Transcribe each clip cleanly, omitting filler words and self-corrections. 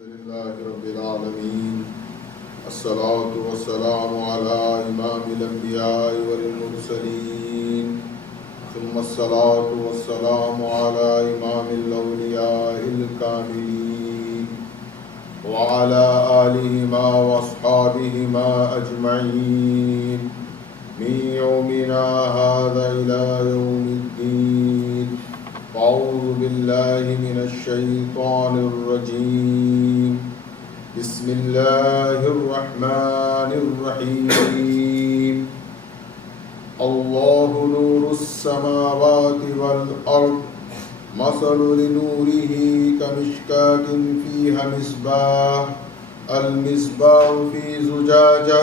لله رب العالمين الصلاة والسلام على إمام الأنبياء والمرسلين ثم الصلاة والسلام على إمام الأولياء الكاملين وعلى آلهما وأصحابهما أجمعين من يومنا هذا إلى يوم الدين. أعوذ بالله من الشيطان الرجيم. بسم الله الرحمن الرحيم. الله نور السماوات والأرض مثل نوره كمشكاة فيها مصباح المصباح في زجاجة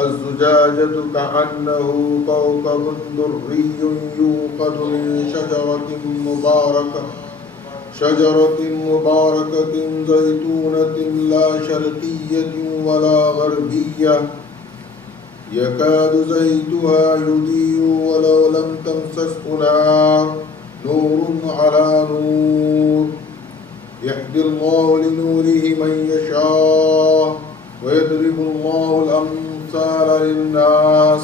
الزجاجة كأنه كوكب دري يوقد من شجرة مباركة زيتونة لا شرقية ولا غربية يكاد زيتها يضيء ولو لم تمسسه نار نور على نور يهدي الله لنوره من يشاء ويضرب الله الأمثال للناس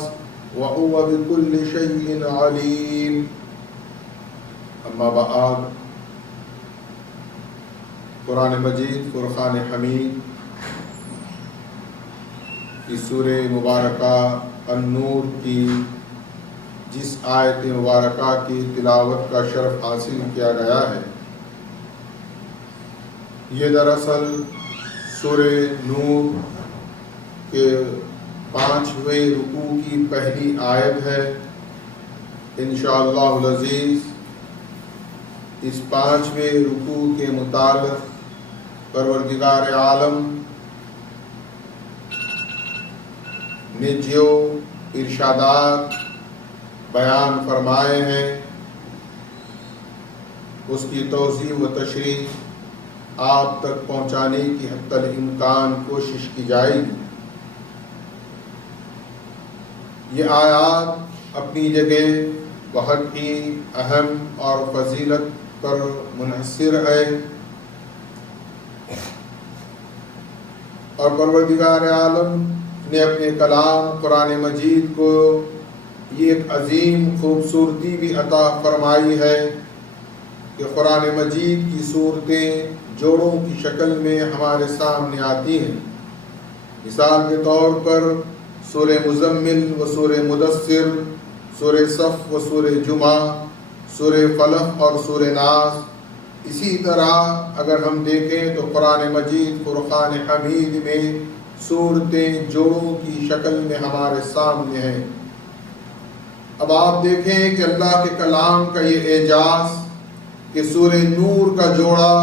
وهو بكل شيء عليم. اما بعد، قرآن مجید فرقان حمید کی سورہ مبارکہ النور کی جس آیت مبارکہ کی تلاوت کا شرف حاصل کیا گیا ہے، یہ دراصل سورہ نور کے 5ویں رکوع کی پہلی آیت ہے. انشاءاللہ العزیز اس 5ویں رکوع کے متعلق پروردگار عالم نے جو ارشادات بیان فرمائے ہیں اس کی توضیح و تشریح آپ تک پہنچانے کی حتی الامکان کوشش کی جائے گی. یہ آیات اپنی جگہ بہت ہی اہم اور فضیلت پر منحصر ہے، اور پروردگار عالم نے اپنے کلام قرآن مجید کو یہ ایک عظیم خوبصورتی بھی عطا فرمائی ہے کہ قرآن مجید کی صورتیں جوڑوں کی شکل میں ہمارے سامنے آتی ہیں. مثال کے طور پر سورہ مزمل و سورہ مدثر، سورہ صف و سورہ جمعہ، سورہ فلق اور سورہ ناس. اسی طرح اگر ہم دیکھیں تو قرآن مجید فرقان حمید میں صورتیں جوڑوں کی شکل میں ہمارے سامنے ہیں. اب آپ دیکھیں کہ اللہ کے کلام کا یہ اعجاز کہ سورہ نور کا جوڑا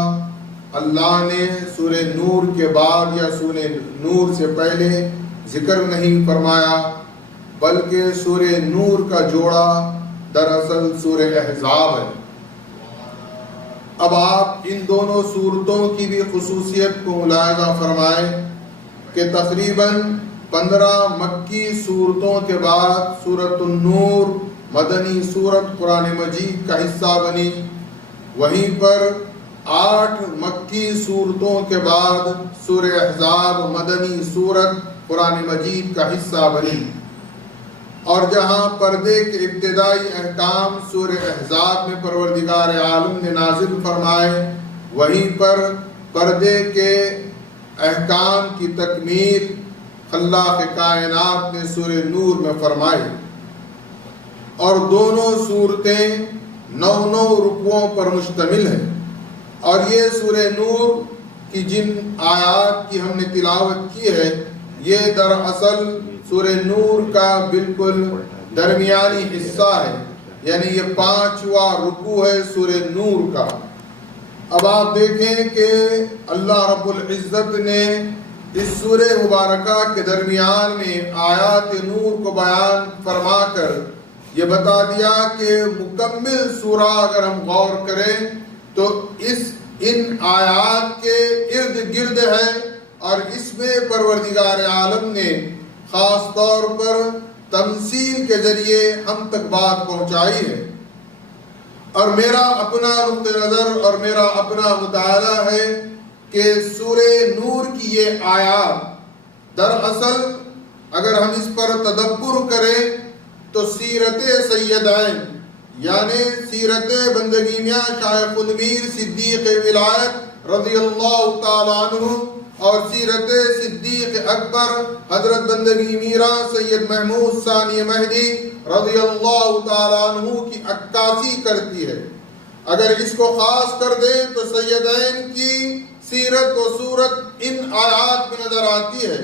اللہ نے سورہ نور کے بعد یا سورہ نور سے پہلے ذکر نہیں فرمایا، بلکہ سورہ نور کا جوڑا دراصل سورہ احزاب ہے. اب آپ ان دونوں سورتوں کی بھی خصوصیت کو ملاحظہ فرمائیں کہ تقریباً 15 مکی صورتوں کے بعد سورۃ النور مدنی سورت قرآن مجید کا حصہ بنی. وہیں پر 8 مکی صورتوں کے بعد سورہ احزاب مدنی سورت قرآن مجید کا حصہ بنی. اور جہاں پردے کے ابتدائی احکام سورہ احزاب میں پروردگار عالم نے نازل فرمائے، وہیں پر پردے کے احکام کی تکمیل خلاق کائنات نے سورہ نور میں فرمائی. اور دونوں صورتیں 9 رکوعوں پر مشتمل ہیں. اور یہ سورہ نور کی جن آیات کی ہم نے تلاوت کی ہے، یہ دراصل سورہ نور کا بالکل درمیانی حصہ ہے، یعنی یہ 5واں رکوع ہے سورہ نور کا. اب آپ دیکھیں کہ اللہ رب العزت نے اس سورہ مبارکہ کے درمیان میں آیات نور کو بیان فرما کر یہ بتا دیا کہ مکمل سورہ اگر ہم غور کریں تو ان آیات کے ارد گرد ہے، اور اس میں پروردگار عالم نے خاص طور پر تمثیل کے ذریعے ہم تک بات پہنچائی ہے. اور میرا اپنا نقطہ نظر اور میرا اپنا مطالعہ ہے کہ سورہ نور کی یہ آیات دراصل اگر ہم اس پر تدبر کریں تو سیرت سیدین یعنی سیرت بندگی میاں شیخ الامیر صدیق ولایت رضی اللہ تعالیٰ عنہ اور سیرت صدیق اکبر حضرت بندگی میرا سید محمود ثانی مہدی رضی اللہ تعالیٰ عنہ کی عکاسی کرتی ہے۔ اگر اس کو خاص کر دیں تو سیدین کی سیرت و صورت ان آیات میں نظر آتی ہے،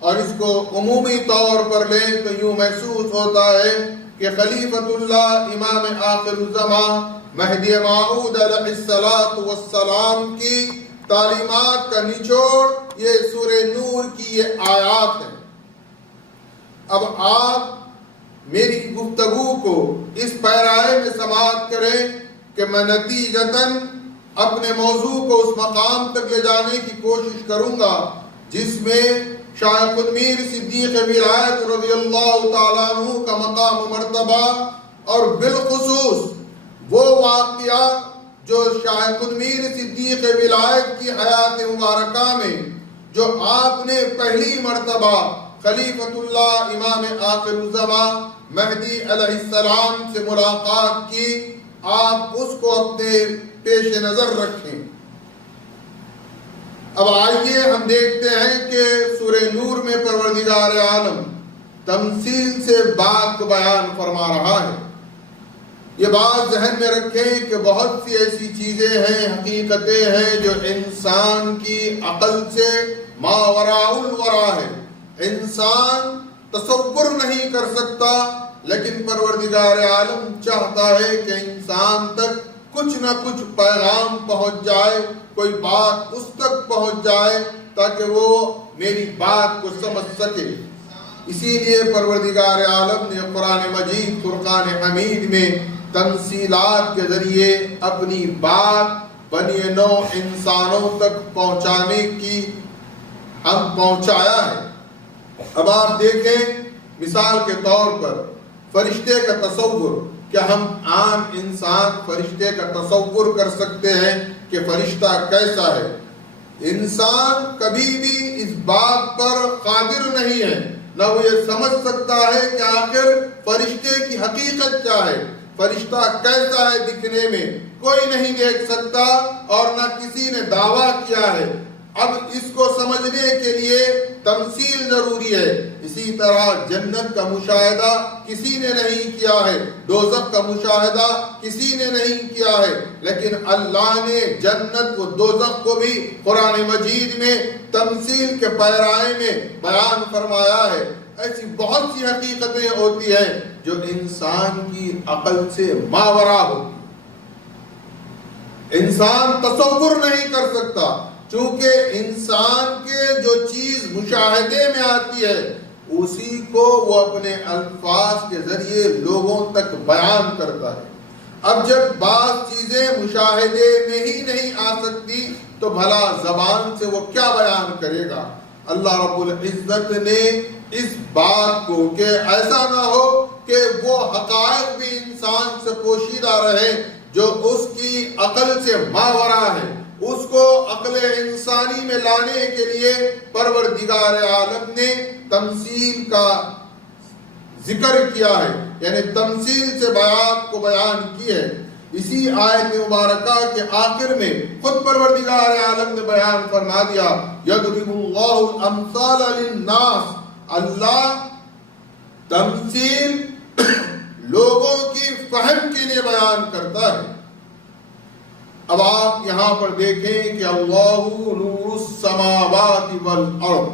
اور اس کو عمومی طور پر لیں تو یوں محسوس ہوتا ہے کہ خلیفۃ اللہ امام آخر الزمان مہدی موعود علیہ السلام کی تعلیمات کا نچوڑ یہ سورہ نور کی یہ آیات ہیں۔ اب آپ میری گفتگو کو اس پیرائے میں سماعت کریں کہ میں نتیجتاً اپنے موضوع کو اس مقام تک لے جانے کی کوشش کروں گا جس میں شیخ الامیر صدیق ولایت رضی اللہ تعالیٰ عنہ کا مقام و مرتبہ اور بالخصوص وہ واقعہ جو شیخ الامیر صدیق ولایت کی حیات مبارکہ میں جو آپ نے پہلی مرتبہ خلیفۃ اللہ امام آخر الزمان مہدی علیہ السلام سے ملاقات کی، آپ اس کو اپنے پیش نظر رکھیں۔ اب آئیے ہم دیکھتے ہیں کہ سورہ نور میں پروردگار عالم تمثیل سے بات کو بیان فرما رہا ہے۔ یہ بات ذہن میں رکھیں کہ بہت سی ایسی چیزیں ہیں، حقیقتیں ہیں جو انسان کی عقل سے ماوراء الورا ہے، انسان تصور نہیں کر سکتا، لیکن پروردگار عالم چاہتا ہے کہ انسان تک کچھ نہ کچھ پیغام پہنچ جائے، کوئی بات اس تک پہنچ جائے تاکہ وہ میری بات کو سمجھ سکے۔ اسی لیے پروردگار عالم نے قرآن مجید فرقان حمید میں تمثیلات کے ذریعے اپنی بات بنی نوع انسانوں تک پہنچانے کی ہم پہنچایا ہے۔ اب آپ دیکھیں مثال کے طور پر فرشتے کا تصور، کیا ہم عام انسان فرشتے کا تصور کر سکتے ہیں کہ فرشتہ کیسا ہے؟ انسان کبھی بھی اس بات پر قادر نہیں ہے، نہ وہ یہ سمجھ سکتا ہے کہ آخر فرشتے کی حقیقت کیا ہے، فرشتہ کیسا ہے دکھنے میں، کوئی نہیں دیکھ سکتا اور نہ کسی نے دعویٰ کیا ہے۔ اب اس کو سمجھنے کے لیے تمثیل ضروری ہے۔ اسی طرح جنت کا مشاہدہ کسی نے نہیں کیا ہے، دوزخ کا مشاہدہ کسی نے نہیں کیا ہے، لیکن اللہ نے جنت و دوزخ کو بھی قرآن مجید میں تمثیل کے پیرائے میں بیان فرمایا ہے۔ ایسی بہت سی حقیقتیں ہوتی ہیں جو انسان کی عقل سے ماورا ہوتی، انسان تصور نہیں کر سکتا، چونکہ انسان کے جو چیز مشاہدے میں آتی ہے اسی کو وہ اپنے الفاظ کے ذریعے لوگوں تک بیان کرتا ہے۔ اب جب بعض چیزیں مشاہدے میں ہی نہیں آ سکتی تو بھلا زبان سے وہ کیا بیان کرے گا؟ اللہ رب العزت نے اس بات کو کہ ایسا نہ ہو کہ وہ حقائق بھی انسان سے پوشیدہ رہے جو اس کی عقل سے ماورا ہے، اس کو عقل انسانی میں لانے کے لیے پروردگار عالم نے تمثیل کا ذکر کیا ہے، یعنی تمثیل سے بات کو بیان کی ہے۔ اسی آیت مبارکہ کے آخر میں خود پروردگار عالم نے بیان فرما دیا، یضرب اللہ الامثال للناس، اللہ تمثیل لوگوں کی فہم کے لیے بیان کرتا ہے۔ اب آپ یہاں پر دیکھیں کہ اللہ نور السماوات والارض،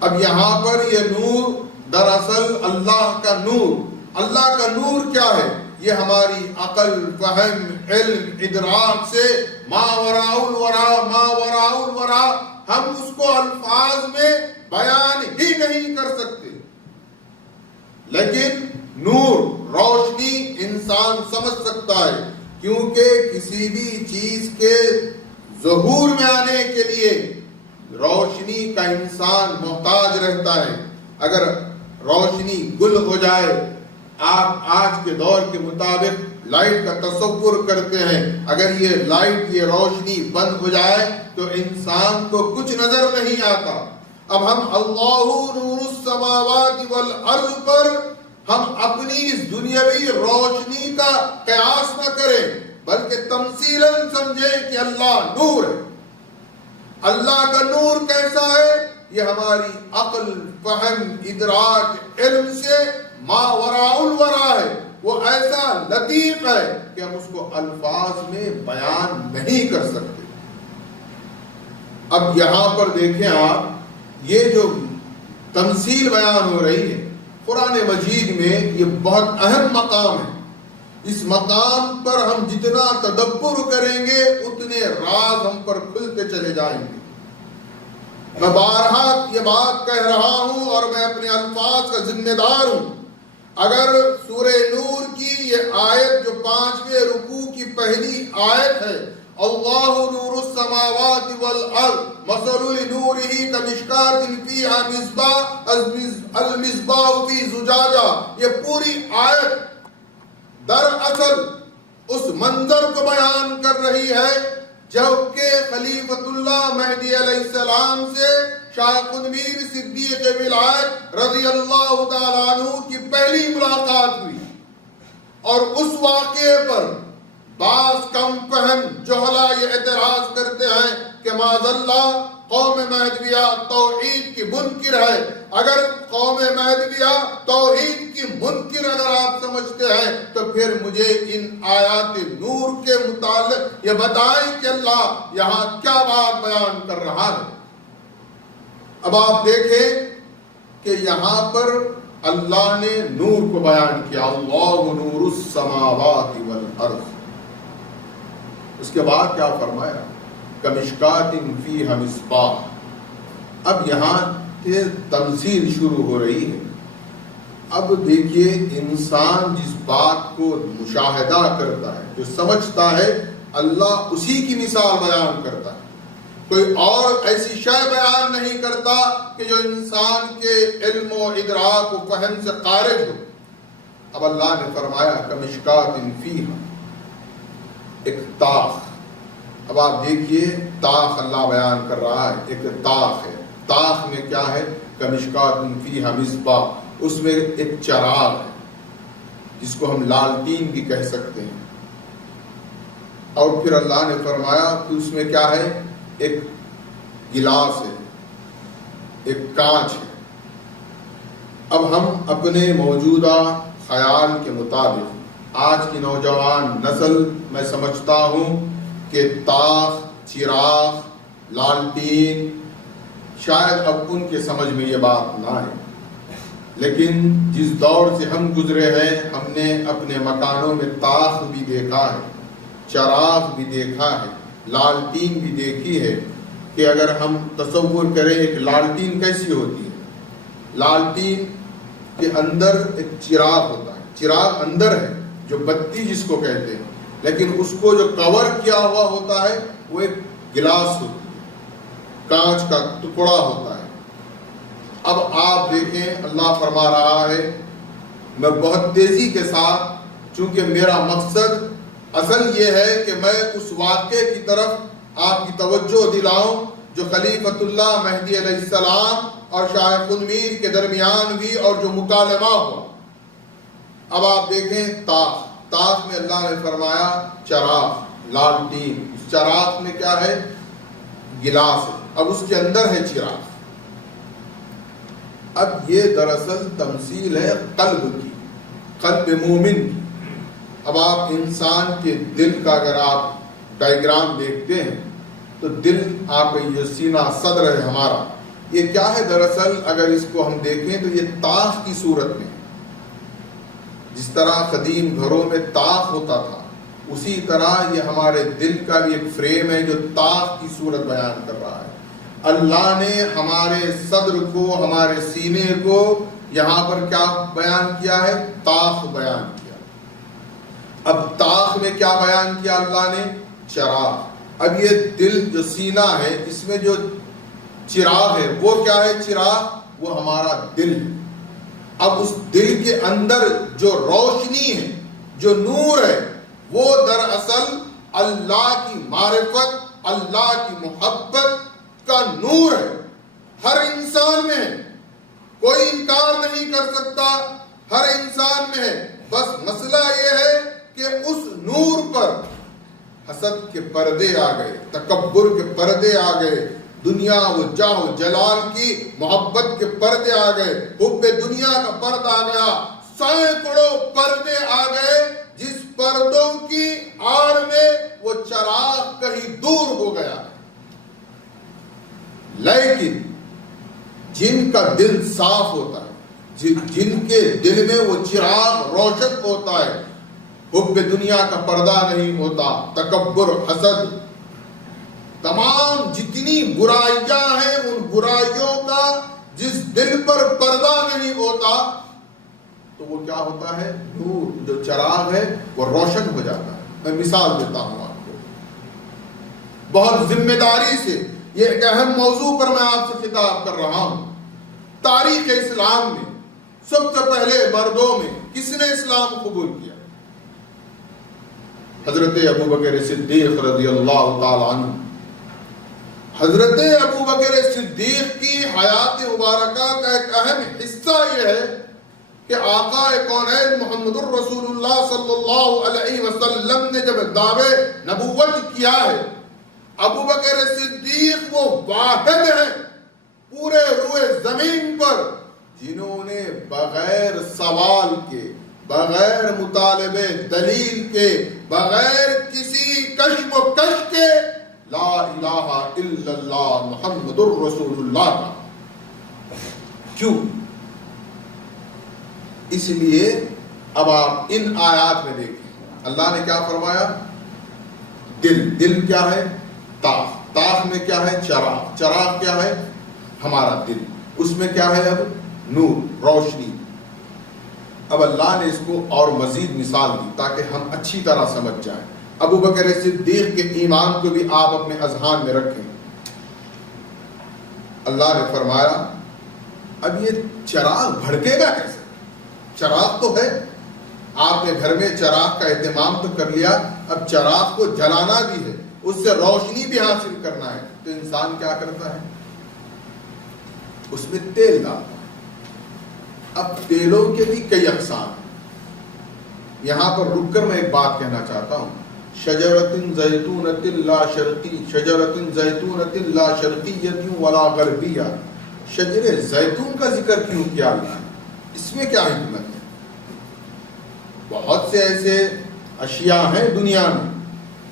اب یہاں پر یہ نور دراصل اللہ کا نور، اللہ کا نور کیا ہے؟ یہ ہماری عقل، فہم، علم، ادراک سے ماوراء الورا ہم اس کو الفاظ میں بیان ہی نہیں کر سکتے، لیکن نور روشنی انسان سمجھ سکتا ہے، کیونکہ کسی بھی چیز کے ظہور میں آنے کے لیے روشنی کا انسان محتاج رہتا ہے۔ اگر روشنی گل ہو جائے، آپ آج کے دور کے مطابق لائٹ کا تصور کرتے ہیں، اگر یہ لائٹ، یہ روشنی بند ہو جائے تو انسان کو کچھ نظر نہیں آتا۔ اب ہم اللہ نور السماوات والارض پر ہم اپنی اس دنیاوی روشنی کا قیاس نہ کریں، بلکہ تمثیلاً سمجھیں کہ اللہ نور ہے۔ اللہ کا نور کیسا ہے؟ یہ ہماری عقل، فہم، ادراک، علم سے ما وراء الورا ہے، وہ ایسا لطیف ہے کہ ہم اس کو الفاظ میں بیان نہیں کر سکتے۔ اب یہاں پر دیکھیں آپ، یہ جو تمثیل بیان ہو رہی ہے قرآن مجید میں، یہ بہت اہم مقام ہے۔ اس مقام پر ہم جتنا تدبر کریں گے اتنے راز ہم پر کھلتے چلے جائیں گے۔ میں بارہا یہ بات کہہ رہا ہوں اور میں اپنے الفاظ کا ذمہ دار ہوں۔ اگر سورہ نور کی یہ آیت جو 5ویں رکوع کی پہلی آیت ہے، اللہ نور السماوات والارض مثل نورہ کمشکاۃ فیہا مصباح المصباح فی زجاجہ، یہ پوری آیت دراصل اس منظر کو بیان کر رہی ہے جب کہ خلیفۃ اللہ مہدی علیہ السلام سے شاہ قطب صدیق ولایت رضی اللہ تعالیٰ عنہ کی پہلی ملاقات ہوئی، اور اس واقعے پر بعض کم فہم جہلا یہ اعتراض کرتے ہیں کہ معاذ اللہ قوم مہدویہ توحید کی منکر ہے۔ اگر قوم مہدویہ توحید کی منکر اگر آپ سمجھتے ہیں تو پھر مجھے ان آیات نور کے متعلق یہ بتائیں کہ اللہ یہاں کیا بات بیان کر رہا ہے۔ اب آپ دیکھیں کہ یہاں پر اللہ نے نور کو بیان کیا، اللہ نور السماوات والارض۔ اس کے بعد کیا فرمایا؟ کمشکاۃ فیہا مصباح۔ اب یہاں سے تمثیل شروع ہو رہی ہے۔ اب دیکھیے، انسان جس بات کو مشاہدہ کرتا ہے، جو سمجھتا ہے، اللہ اسی کی مثال بیان کرتا ہے۔ کوئی اور ایسی شے بیان نہیں کرتا کہ جو انسان کے علم و ادراک و فہم سے خارج ہو۔ اب اللہ نے فرمایا کمشکاۃ فیہا، ایک طاق۔ اب آپ دیکھیے، طاق اللہ بیان کر رہا ہے، ایک طاق ہے۔ طاق میں کیا ہے؟ کمشکاۃ فیہا مصباح، اس میں ایک چراغ ہے جس کو ہم لالٹین بھی کہہ سکتے ہیں۔ اور پھر اللہ نے فرمایا کہ اس میں کیا ہے؟ ایک گلاس ہے، ایک کانچ ہے۔ اب ہم اپنے موجودہ خیال کے مطابق آج کی نوجوان نسل، میں سمجھتا ہوں کہ طاق، چراغ، لالٹین، شاید اب ان کے سمجھ میں یہ بات نہ آئے، لیکن جس دور سے ہم گزرے ہیں ہم نے اپنے مکانوں میں طاق بھی دیکھا ہے، چراغ بھی دیکھا ہے، لالٹین بھی دیکھی ہے۔ کہ اگر ہم تصور کریں ایک لالٹین کیسی ہوتی ہے، لالٹین کے اندر ایک چراغ ہوتا ہے، چراغ اندر ہے جو بتی جس کو کہتے ہیں، لیکن اس کو جو کور کیا ہوا ہوتا ہے وہ ایک گلاس ہوتی ہے، کانچ کا ٹکڑا ہوتا ہے۔ اب آپ دیکھیں، اللہ فرما رہا ہے، میں بہت تیزی کے ساتھ، چونکہ میرا مقصد اصل یہ ہے کہ میں اس واقعے کی طرف آپ کی توجہ دلاؤں جو خلیفۃ اللہ مہدی علیہ السلام اور شاہ قطب کے درمیان ہوئی اور جو مکالمہ ہوا۔ اب آپ دیکھیں، طاق میں اللہ نے فرمایا چراغ، لالٹین، اس چراغ میں کیا ہے؟ گلاس ہے، اب اس کے اندر ہے چراغ۔ اب یہ دراصل تمثیل ہے قلب کی، قلب مومن کی۔ اب آپ انسان کے دل کا اگر آپ ڈائیگرام دیکھتے ہیں تو دل آپ کا یہ سینہ صدر ہے ہمارا، یہ کیا ہے دراصل؟ اگر اس کو ہم دیکھیں تو یہ طاق کی صورت میں، جس طرح قدیم گھروں میں طاق ہوتا تھا، اسی طرح یہ ہمارے دل کا بھی ایک فریم ہے جو طاق کی صورت بیان کر رہا ہے۔ اللہ نے ہمارے صدر کو، ہمارے سینے کو یہاں پر کیا بیان کیا ہے؟ طاق بیان کیا۔ اب طاق میں کیا بیان کیا اللہ نے؟ چراغ۔ اب یہ دل جو سینہ ہے، اس میں جو چراغ ہے وہ کیا ہے؟ چراغ وہ ہمارا دل ہے۔ اب اس دل کے اندر جو روشنی ہے، جو نور ہے، وہ دراصل اللہ کی معرفت، اللہ کی محبت کا نور ہے، ہر انسان میں ہے، کوئی انکار نہیں کر سکتا، ہر انسان میں ہے۔ بس مسئلہ یہ ہے کہ اس نور پر حسد کے پردے آ گئے، تکبر کے پردے آ گئے، دنیا و جاہ و جلال کی محبت کے پردے آ گئے، حب دنیا کا پردہ آ گیا، سینکڑوں پردے آ گئے، جس پردوں کی آڑ میں وہ چراغ کہیں دور ہو گیا۔ لیکن جن کا دل صاف ہوتا ہے، جن کے دل میں وہ چراغ روشن ہوتا ہے، حب دنیا کا پردہ نہیں ہوتا، تکبر، حسد، تمام جتنی برائیاں ہیں ان برائیوں کا جس دل پر پردہ نہیں ہوتا تو وہ کیا ہوتا ہے؟ نور، جو چراغ ہے وہ روشن ہو جاتا ہے۔ میں مثال دیتا ہوں آپ کو بہت ذمہ داری سے، یہ ایک اہم موضوع پر میں آپ سے خطاب کر رہا ہوں۔ تاریخ اسلام میں سب سے پہلے مردوں میں کس نے اسلام قبول کیا؟ حضرت ابوبکر صدیق رضی اللہ تعالی عنہ۔ حضرت ابوبکر صدیق کی حیات مبارکہ کا ایک اہم حصہ یہ ہے کہ آقا کونین محمد الرسول اللہ صلی اللہ علیہ وسلم نے جب دعوے نبوت کیا ہے، ابوبکر صدیق وہ واحد ہیں پورے روئے زمین پر جنہوں نے بغیر سوال کے، بغیر مطالبے دلیل کے، بغیر کسی کشف و کش کے لا الہ الا اللہ محمد الرسول اللہ کا۔ کیوں؟ اس لیے اب آپ ان آیات میں دیکھیں اللہ نے کیا فرمایا؟ دل کیا ہے؟ تاخ میں کیا ہے؟ چراغ کیا ہے؟ ہمارا دل، اس میں کیا ہے؟ اب نور، روشنی۔ اب اللہ نے اس کو اور مزید مثال دی تاکہ ہم اچھی طرح سمجھ جائیں۔ ابوبکر صدیق کے ایمان کو بھی آپ اپنے اذہان میں رکھیں۔ اللہ نے فرمایا اب یہ چراغ بھڑکے گا کیسے؟ چراغ تو ہے، آپ نے گھر میں چراغ کا اہتمام تو کر لیا، اب چراغ کو جلانا بھی ہے، اس سے روشنی بھی حاصل کرنا ہے، تو انسان کیا کرتا ہے؟ اس میں تیل ڈالتا ہے۔ اب تیلوں کے بھی کئی اقسام ہیں، یہاں پر رک کر میں ایک بات کہنا چاہتا ہوں۔ شجرۃ زیتونۃ لا شرقی، شجرۃ زیتونۃ لا شرقیۃ ولا غربیہ۔ شجر زیتون کا ذکر کیوں کیا اللہ نے؟ اس میں کیا حکمت ہے؟ بہت سے ایسے اشیاء ہیں دنیا میں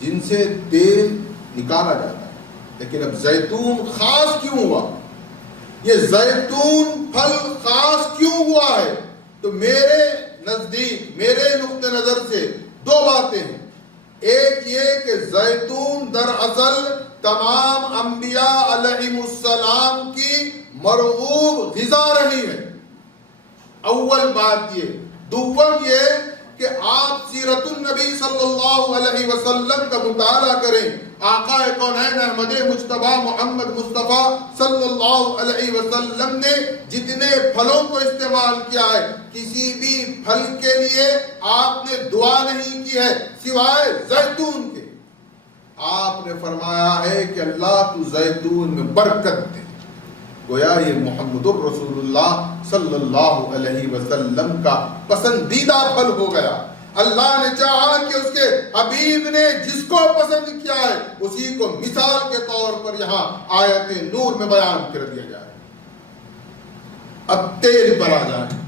جن سے تیل نکالا جاتا ہے، لیکن اب زیتون خاص کیوں ہوا؟ یہ زیتون پھل خاص کیوں ہوا ہے؟ تو میرے نزدیک، میرے نقطہ نظر سے دو باتیں ہیں۔ ایک یہ کہ زیتون دراصل تمام انبیاء علیہم السلام کی مرغوب غذا رہی ہے، اول بات یہ۔ دوم یہ کہ آپ سیرت النبی صلی اللہ علیہ وسلم کا مطالعہ کریں، آقا کونین احمد مجتبی محمد مصطفیٰ صلی اللہ علیہ وسلم نے جتنے پھلوں کو استعمال کیا ہے، کسی بھی پھل کے لیے آپ نے دعا نہیں کی ہے سوائے زیتون کے۔ آپ نے فرمایا ہے کہ اللہ تو زیتون میں برکت دے۔ گویا یہ محمد الرسول اللہ صلی اللہ علیہ وسلم کا پسندیدہ پھل ہو گیا۔ اللہ نے چاہا کہ اس کے حبیب نے جس کو پسند کیا ہے اسی کو مثال کے طور پر یہاں آیت نور میں بیان کر دیا جائے۔ اب تیل پر آ جائیں۔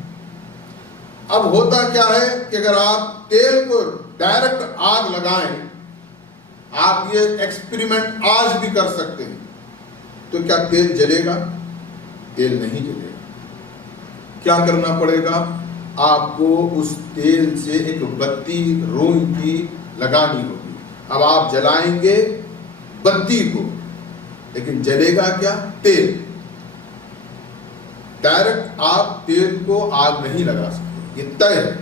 اب ہوتا کیا ہے کہ اگر آپ تیل کو ڈائریکٹ آگ لگائیں، آپ یہ ایکسپیریمنٹ آج بھی کر سکتے ہیں، تو کیا تیل جلے گا؟ تیل نہیں جلے گا۔ کیا کرنا پڑے گا؟ آپ کو اس تیل سے ایک بتی روئی کی لگانی ہوگی۔ اب آپ جلائیں گے بتی کو، لیکن جلے گا کیا؟ تیل۔ ڈائریکٹ آپ تیل کو آگ نہیں لگا سکتے، یہ طے ہے۔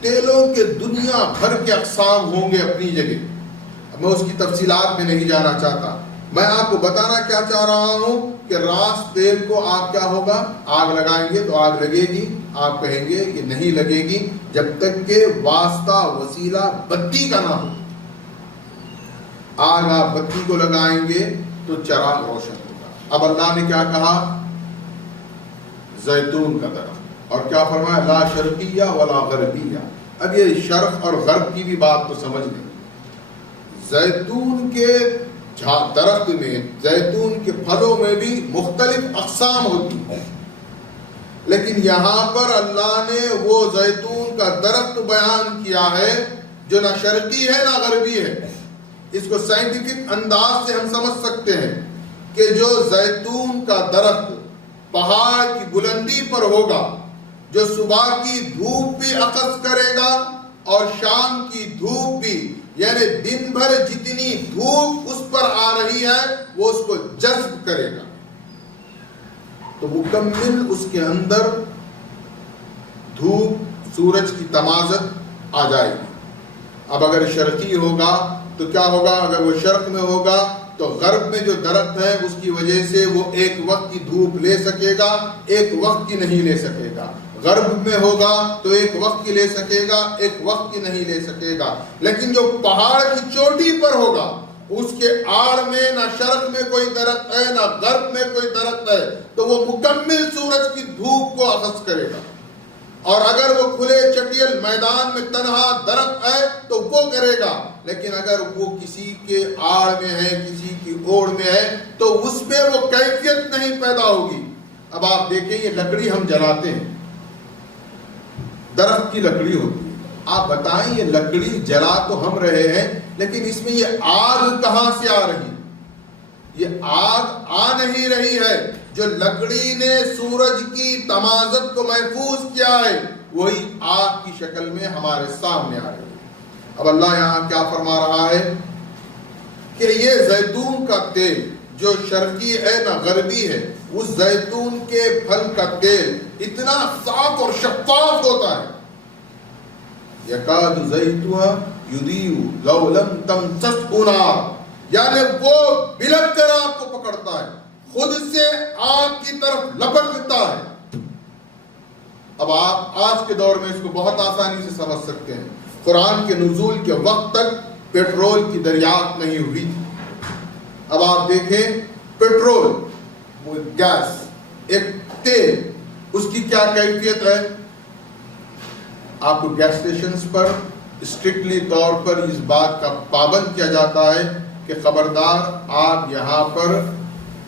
تیلوں کے دنیا بھر کے اقسام ہوں گے اپنی جگہ، میں اس کی تفصیلات میں نہیں جانا چاہتا۔ میں آپ کو بتانا کیا چاہ رہا ہوں کہ راس تیل کو آپ کیا ہوگا، آگ لگائیں گے تو آگ لگے گی، آپ کہیں گے کہ نہیں لگے گی جب تک کہ واسطہ وسیلہ بتی کا نہ ہو۔ آگ آپ بتی کو لگائیں گے تو چراغ روشن ہوگا۔ اب اللہ نے کیا کہا، زیتون کا درخت، اور کیا فرمایا، لا شرقیہ ولا غربیہ۔ اب یہ شرق اور غرب کی بھی بات تو سمجھ لیں۔ زیتون کے درخت میں، زیتون کے پھلوں میں بھی مختلف اقسام ہوتی ہیں، لیکن یہاں پر اللہ نے وہ زیتون کا درخت بیان کیا ہے جو نہ شرقی ہے نہ غربی ہے۔ اس کو سائنٹیفک انداز سے ہم سمجھ سکتے ہیں کہ جو زیتون کا درخت پہاڑ کی بلندی پر ہوگا، جو صبح کی دھوپ بھی اخذ کرے گا اور شام کی دھوپ بھی، یعنی دن بھر جتنی دھوپ اس پر آ رہی ہے وہ اس کو جذب کرے گا، تو مکمل اس کے اندر دھوپ سورج کی تمازت آ جائے گی۔ اب اگر شرقی ہوگا تو کیا ہوگا، اگر وہ شرق میں ہوگا تو غرب میں جو درخت ہے اس کی وجہ سے وہ ایک وقت کی دھوپ لے سکے گا، ایک وقت کی نہیں لے سکے گا۔ غرب میں ہوگا تو ایک وقت کی لے سکے گا، ایک وقت کی نہیں لے سکے گا۔ لیکن جو پہاڑ کی چوٹی پر ہوگا اس کے آڑ میں نہ شرق میں کوئی درخت ہے نہ غرب میں کوئی درخت ہے، تو وہ مکمل سورج کی دھوپ کو اخذ کرے گا۔ اور اگر وہ کھلے چٹیل میدان میں تنہا درخت ہے تو وہ کرے گا، لیکن اگر وہ کسی کے آڑ میں ہے، کسی کی اوڑ میں ہے، تو اس میں وہ کیفیت نہیں پیدا ہوگی۔ اب آپ دیکھیں یہ لکڑی ہم جلاتے ہیں، درخت کی لکڑی ہوتی ہے، آپ بتائیں یہ لکڑی جلا تو ہم رہے ہیں لیکن اس میں یہ آگ کہاں سے آ رہی؟ یہ آگ آ نہیں رہی ہے، جو لکڑی نے سورج کی تمازت کو محفوظ کیا ہے وہی آگ کی شکل میں ہمارے سامنے آ رہی ہے۔ اب اللہ یہاں کیا فرما رہا ہے کہ یہ زیتون کا تیل جو شرقی ہے نہ غربی ہے، اس زیتون کے پھل کا تیل اتنا صاف اور شفاف ہوتا ہے، یکاد زیتها یضیء لو لم تمسسه نار، یعنی وہ بلک کر آپ کو پکڑتا ہے، خود سے آگ کی طرف لپکتا ہے۔ اب آپ آج کے دور میں اس کو بہت آسانی سے سمجھ سکتے ہیں۔ قرآن کے نزول کے وقت تک پیٹرول کی دریافت نہیں ہوئی تھی۔ اب آپ دیکھیں پیٹرول، وہ گیس، ایک تیل، اس کی کیا کیفیت ہے؟ آپ کو گیس اسٹیشنز پر اسٹرکٹلی طور پر اس بات کا پابند کیا جاتا ہے کہ خبردار آپ یہاں پر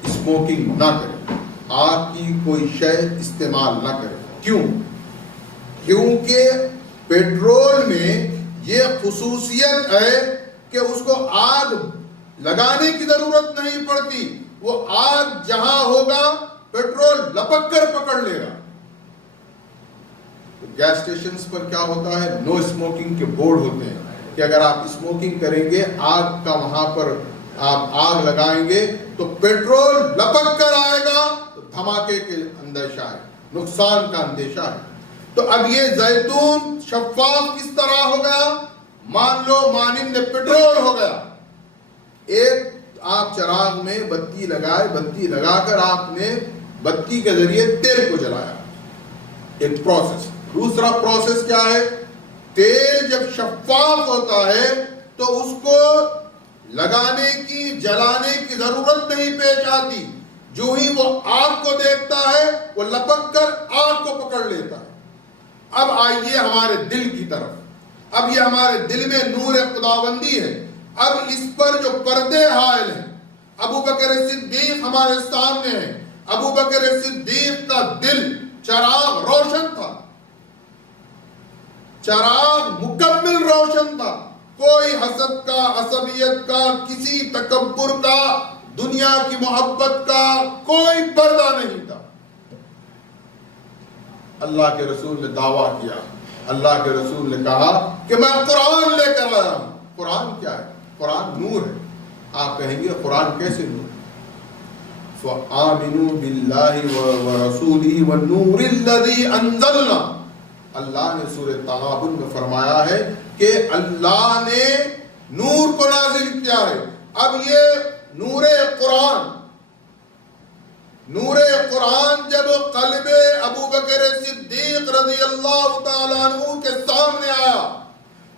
اسموکنگ نہ کریں، آگ کی کوئی شے استعمال نہ کریں۔ کیوں؟ کیونکہ پیٹرول میں یہ خصوصیت ہے کہ اس کو آگ لگانے کی ضرورت نہیں پڑتی، وہ آگ جہاں ہوگا پیٹرول لپک کر پکڑ لے گا۔ تو گیس اسٹیشنز پر کیا ہوتا ہے، نو اسموکنگ کے بورڈ ہوتے ہیں کہ اگر آپ اسموکنگ کریں گے، آگ کا وہاں پر آپ آگ لگائیں گے تو پیٹرول لپک کر آئے گا تو دھماکے کے اندیشہ ہے، نقصان کا اندیشہ ہے۔ تو اب یہ زیتون شفاف کس طرح ہو گیا؟ مان لو مانند پیٹرول ہو گیا۔ ایک آپ چراغ میں بتی لگائے، بتی لگا کر آپ نے بتی کے ذریعے تیل کو جلایا، ایک پروسیس۔ دوسرا پروسیس کیا ہے؟ تیل جب شفاف ہوتا ہے تو اس کو لگانے کی، جلانے کی ضرورت نہیں پیش آتی، جو ہی وہ آگ کو دیکھتا ہے وہ لپک کر آگ کو پکڑ لیتا ہے۔ اب آئیے ہمارے دل کی طرف، اب یہ ہمارے دل میں نور خداوندی ہے، اب اس پر جو پردے حائل ہیں، ابو بکر صدیق ہمارے سامنے ہیں، ابو بکر صدیق کا دل چراغ روشن تھا، چراغ مکمل روشن تھا، کوئی حسد کا، عصبیت کا، کسی تکبر کا، دنیا کی محبت کا کوئی پردہ نہیں تھا۔ اللہ کے رسول نے دعویٰ کیا، اللہ کے رسول نے کہا کہ میں قرآن لے کر آیا ہوں۔ قرآن کیا ہے؟ قرآن نور ہے۔ آپ کہیں گے قرآن کیسے نور ہے؟ فَآمِنُوا بِاللَّهِ وَرَسُولِهِ وَالنُّورِ الَّذِي أَنزَلْنَا، اللہ نے سورہ تغابن میں فرمایا ہے کہ اللہ نے نور کو نازل کیا ہے۔ اب یہ نور قرآن، نور قرآن جب قلب ابو بکر صدیق رضی اللہ تعالیٰ عنہ کے سامنے آیا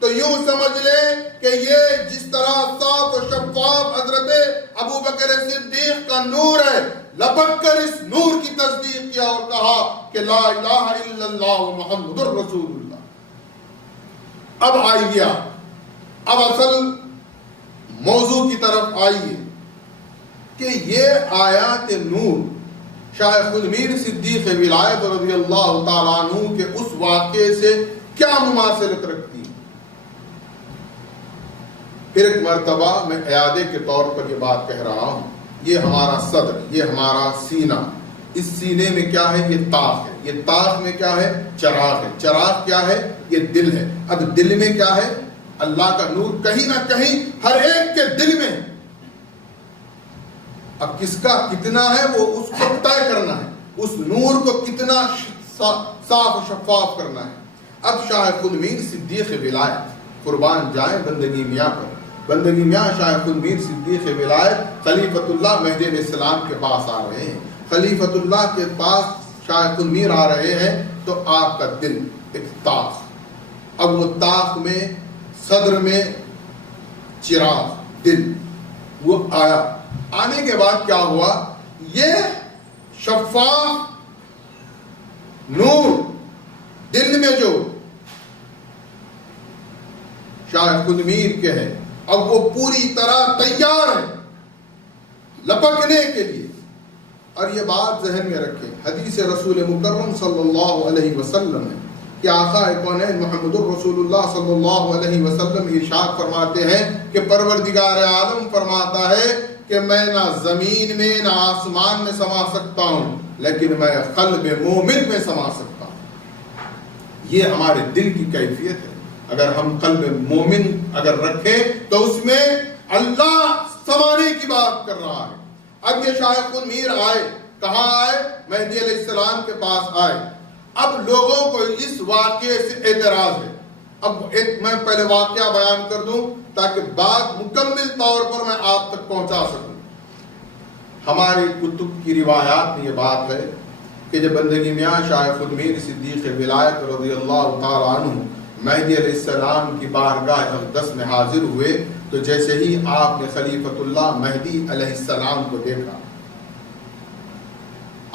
تو یوں سمجھ لیں کہ یہ جس طرح صاف و شفاف حضرت ابو بکر صدیق کا نور ہے، لپک کر اس نور کی تصدیق کیا اور کہا کہ لا الہ الا اللہ محمد الرسول اللہ۔ اب آئیے، اب اصل موضوع کی طرف آئیے کہ یہ آیات نور شیخ خود میر صدیق ولایت رضی اللہ تعالیٰ عنہ کے اس واقعے سے کیا مماثلت رکھتی ہے۔ پھر ایک مرتبہ میں اعادے کے طور پر یہ بات کہہ رہا ہوں، یہ ہمارا صدر، یہ ہمارا سینہ، اس سینے میں کیا ہے؟ یہ طاق ہے، یہ طاق میں کیا ہے؟ چراغ ہے، چراغ کیا ہے؟ یہ دل ہے۔ اب دل میں کیا ہے؟ اللہ کا نور کہیں نہ کہیں ہر ایک کے دل میں ہے۔ اب کس کا کتنا ہے وہ اس کو طے کرنا ہے، اس نور کو کتنا صاف و شفاف کرنا ہے۔ اب شاہ خود میر صدیق ولایت، قربان جائیں بندگی میاں پر، بندگی میاں شاہ خود میر صدیق ولایت خلیفۃ اللہ مہدی علیہ السلام کے پاس آ رہے ہیں۔ خلیفۃ اللہ کے پاس شاہ خود میر آ رہے ہیں تو آپ کا دل ایک طاق، اب وہ طاق میں صدر میں چراغ دل وہ آیا، آنے کے بعد کیا ہوا؟ یہ شفاف نور دل میں جو شاہ خود میر کے ہے، اب وہ پوری طرح تیار ہے لپکنے کے لیے۔ اور یہ بات ذہن میں رکھیں، حدیث رسول مکرم صلی اللہ علیہ وسلم ہے کہ آقا کونین محمد الرسول اللہ صلی اللہ علیہ وسلم ارشاد فرماتے ہیں کہ پروردگار عالم فرماتا ہے کہ میں نہ زمین میں نہ آسمان میں سما سکتا ہوں، لیکن میں قلب مومن میں سما سکتا ہوں۔ یہ ہمارے دل کی کیفیت ہے، اگر ہم قلب مومن اگر رکھیں تو اس میں اللہ سمانے کی بات کر رہا ہے۔ اب یہ شاہ خود میر آئے، کہاں آئے؟ مہدی علیہ السلام کے پاس آئے۔ اب لوگوں کو اس واقعے سے اعتراض ہے۔ اب ایک میں پہلے واقعہ بیان کر دوں تاکہ بات مکمل طور پر میں آپ تک پہنچا سکوں۔ ہماری کتب کی روایات میں یہ بات ہے کہ جب بندگی میاں شاہ خود میر صدیق ولایت رضی اللہ تعالیٰ عنہ مہدی علیہ السلام کی بارگاہ اقدس میں حاضر ہوئے تو جیسے ہی آپ نے خلیفۃ اللہ مہدی علیہ السلام کو دیکھا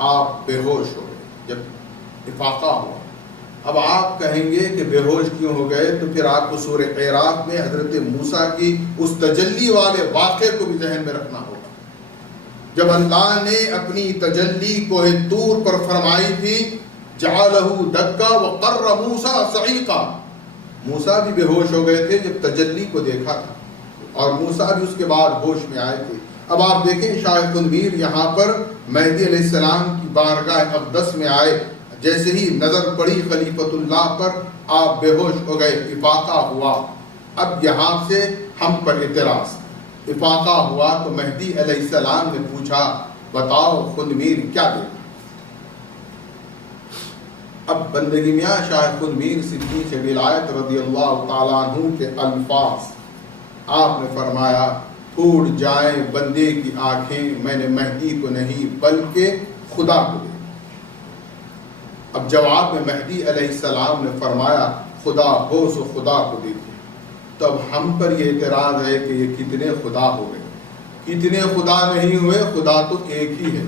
آپ بے ہوش ہو گئے، جب افاقہ ہوا۔ اب آپ کہیں گے کہ بے ہوش کیوں ہو گئے، تو پھر آپ کو سورہ اعراف میں حضرت موسیٰ کی اس تجلی والے واقعے کو بھی ذہن میں رکھنا ہوگا، جب اللہ نے اپنی تجلی کوہ طور پر فرمائی تھی جعلہ دکا وقر موسیٰ صعیقا، موسیٰ بھی بے ہوش ہو گئے تھے جب تجلی کو دیکھا تھا، اور موسیٰ بھی اس کے بعد ہوش میں آئے تھے۔ اب آپ دیکھیں شاہ خود میر یہاں پر مہدی علیہ السلام کی بارگاہ اقدس میں آئے، جیسے ہی نظر پڑی خلیفۃ اللہ پر آپ بے ہوش ہو گئے، افاقہ ہوا۔ اب یہاں سے ہم پر اعتراض، افاقہ ہوا تو مہدی علیہ السلام نے پوچھا بتاؤ خود میر کیا دیکھا؟ اب بندگی میاں شاہ خود میر صدیق ولایت رضی اللہ تعالیٰ عنہ کے الفاظ آپ نے فرمایا پھوٹ جائیں بندے کی آنکھیں، میں نے مہدی کو نہیں بلکہ خدا کو دیکھا۔ اب جواب میں مہدی علیہ السلام نے فرمایا خدا ہو سو خدا کو دیکھیں۔ تو اب ہم پر یہ اعتراض ہے کہ یہ کتنے خدا ہو گئے؟ کتنے خدا نہیں ہوئے، خدا تو ایک ہی ہے۔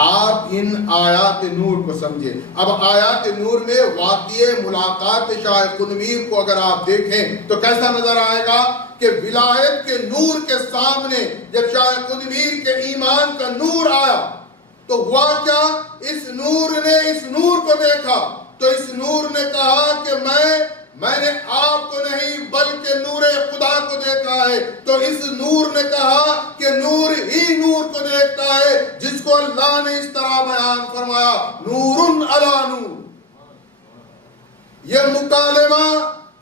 آپ ان آیات نور کو سمجھیں۔ اب آیات نور میں واقعے ملاقات شاہ خود میر کو اگر آپ دیکھیں تو کیسا نظر آئے گا کہ ولایت کے نور کے سامنے جب شاہ خود میر کے ایمان کا نور آیا تو ہوا کیا؟ اس نور نے اس نور کو دیکھا تو اس نور نے کہا کہ میں نے آپ کو نہیں بلکہ نور خدا کو دیکھا ہے۔ تو اس نور نے کہا کہ نور ہی نور کو دیکھتا ہے، جس کو اللہ نے اس طرح بیان فرمایا نور علی نور۔ یہ مکالمہ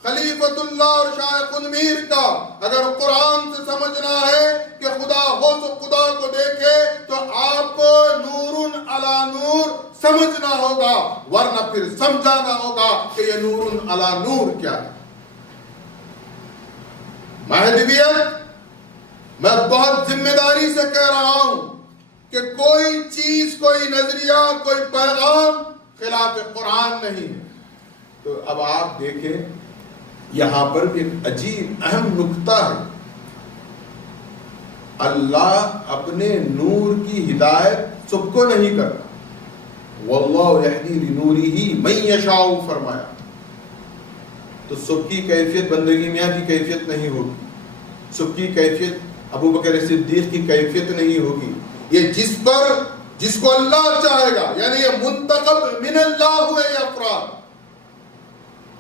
خلیفۃ اللہ اور شاہ خود میر کا اگر قرآن سے سمجھنا ہے کہ خدا ہو تو خدا کو دیکھے تو آپ کو نور علی نور سمجھنا ہوگا، ورنہ پھر سمجھانا ہوگا کہ یہ نور علی نور کیا ہے۔ مہدویت میں بہت ذمہ داری سے کہہ رہا ہوں کہ کوئی چیز، کوئی نظریہ، کوئی پیغام خلاف قرآن نہیں ہے۔ تو اب آپ دیکھیں یہاں پر بھی ایک عجیب اہم نکتہ ہے، اللہ اپنے نور کی ہدایت سب کو نہیں کرتا، واللہ یہدی لنورہ من یشاء فرمایا۔ تو سب کی کیفیت بندگی میاں کی کیفیت نہیں ہوگی، سب کی کیفیت ابو بکر صدیق کی کیفیت نہیں ہوگی۔ یہ جس کو اللہ چاہے گا، یعنی یہ منتخب من اللہ ہوئے یہ افراد،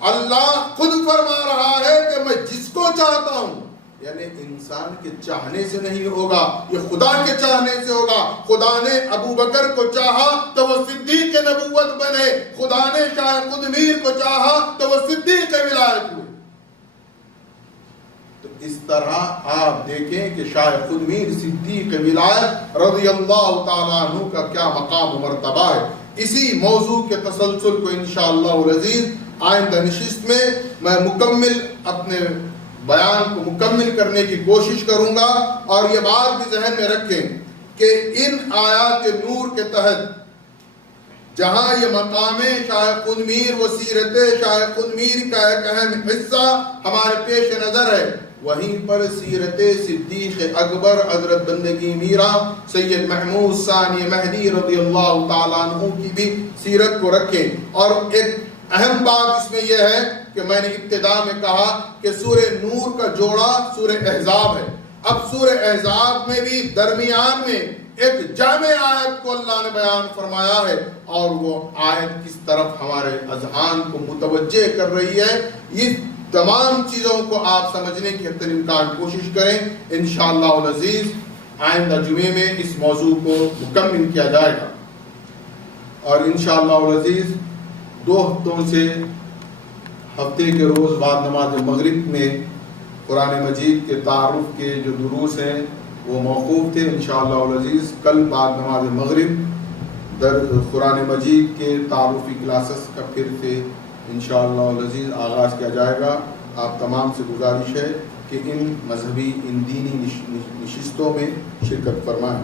اللہ خود فرما رہا ہے کہ میں جس کو چاہتا ہوں، یعنی انسان کے چاہنے سے نہیں ہوگا، یہ خدا کے چاہنے سے ہوگا۔ خدا نے ابو بکر کو چاہا تو وہ صدیق نبوت بنے، خدا نے شاہ خدمیر کو چاہا تو وہ صدیق ولایت ہوئے۔ تو اس طرح آپ دیکھیں کہ شاہ خدمیر صدیق ولایت رضی اللہ تعالیٰ عنہ کا کیا مقام و مرتبہ ہے۔ اسی موضوع کے تسلسل کو انشاءاللہ العزیز آئندہ نشست میں مکمل اپنے بیان کو مکمل کرنے کی کوشش کروں گا، اور یہ بات بھی ذہن میں رکھیں کہ ان آیات نور کے تحت جہاں یہ مقام شاہ خدمیر و سیرت شاہ خدمیر کا ایک اہم حصہ ہمارے پیش نظر ہے، وہیں پر سیرت صدیق اکبر حضرت بندگی میرا سید محمود ثانی مہدی رضی اللہ تعالیٰ عنہ کی بھی سیرت کو رکھیں۔ اور ایک اہم بات اس میں یہ ہے کہ میں نے ابتدا میں کہا کہ سورہ نور کا جوڑا سورہ احزاب ہے۔ اب سورہ احزاب میں بھی درمیان میں ایک جامع آیت کو اللہ نے بیان فرمایا ہے، اور وہ آیت کس طرف ہمارے اذہان کو متوجہ کر رہی ہے، یہ تمام چیزوں کو آپ سمجھنے کی حتی الامکان کوشش کریں۔ انشاءاللہ العزیز آئندہ جمعے میں اس موضوع کو مکمل کیا جائے گا، اور انشاءاللہ العزیز 2 ہفتوں سے ہفتے کے روز بعد نماز مغرب میں قرآن مجید کے تعارف کے جو دروس ہیں وہ موقوف تھے۔ انشاءاللہ العزیز کل بعد نماز مغرب قرآن مجید کے تعارفی کلاسز کا پھر سے انشاءاللہ العزیز آغاز کیا جائے گا۔ آپ تمام سے گزارش ہے کہ ان مذہبی ان دینی نشستوں میں شرکت فرمائیں۔